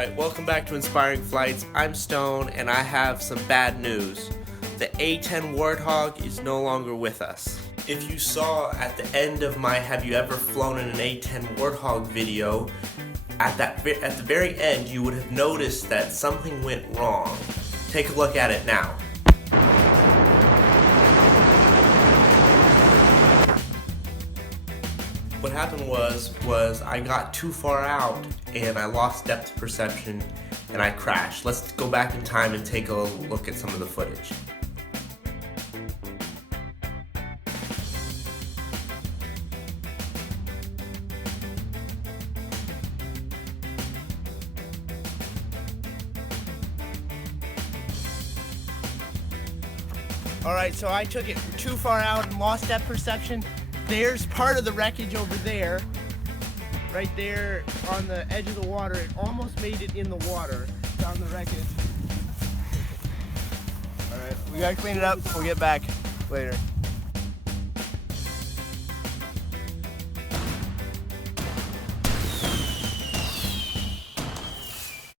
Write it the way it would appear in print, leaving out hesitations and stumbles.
Alright, welcome back to Inspiring Flights. I'm Stone, and I have some bad news. The A-10 Warthog is no longer with us. If you saw at the end of my Have You Ever Flown in an A-10 Warthog video, at the very end you would have noticed that something went wrong. Take a look at it now. What happened was I got too far out and I lost depth perception and I crashed. Let's go back in time and take a look at some of the footage. Alright, so I took it too far out and lost depth perception. There's part of the wreckage over there. Right there on the edge of the water. It almost made it in the water. Found the wreckage. Alright, we gotta clean it up. We'll get back later.